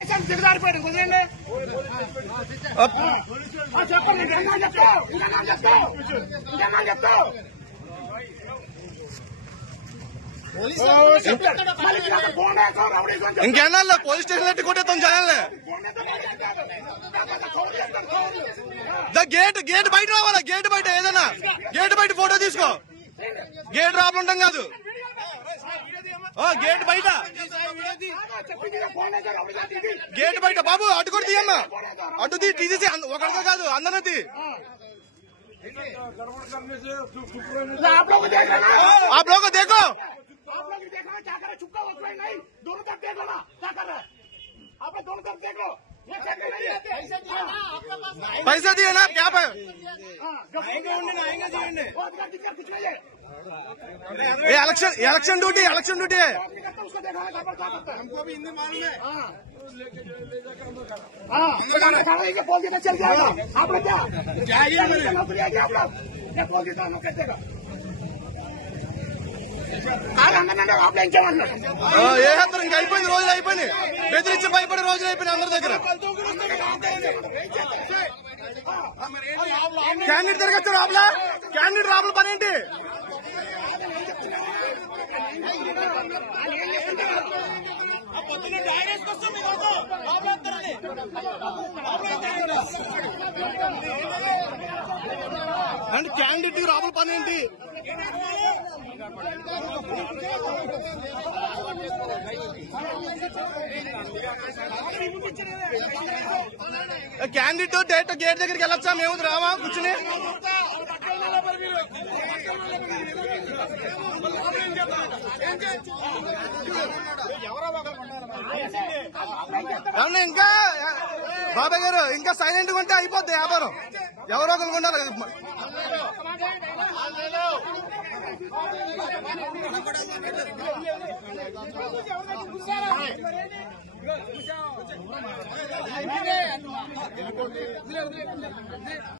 దిగదారిపోయాడు కుదరండి చెప్పండి చెప్తావు ఇంకేనా పోలీస్ స్టేషన్ కొట్టేస్తాం జనాల్ని గేట్ బయట రావాలా గేట్ బయట ఏదైనా గేట్ బయట ఫోటో తీసుకో గేట్ రాబుంటాం కాదు గేట్ బయట గేట్ బయట బాబు అటు కూడా తీయమ్మా అటు తీసేసి ఒకరితో కాదు అందరూ తీ आप लोग को देखो दोनों तरफ देख लो ना क्या कर रहे हैं आप दोनों तरफ देख लो पैसा दिए ना क्या पे इलेक्शन ड्यूटी है उसको देखा हमको भी हिंदी मालूम है बोल देगा चल जाएगा आप लोग क्या नौकरी है आप लोग क्या बोल देता नौकरी देगा ఇంకా అయిపోయింది రోజులు అయిపోయింది బెదిరించి భయపడే రోజులు అయిపోయినాయి అందరి దగ్గర క్యాండిడేట్ తిరగచ్చు రాబులా క్యాండిడేట్ రాబుల పని ఏంటి అంటే క్యాండిడేట్ రాబుల పని ఏంటి క్యాండిడేట్ డైరెక్ట్ గేట్ దగ్గరికి వెళ్ళొచ్చా మేము రావా కూర్చుని ఇంకా బాబాయ్ గారు ఇంకా సైలెంట్ గా ఉంటే అయిపోద్ది వ్యాపారం ఎవరో ఒకరు ఉండాలి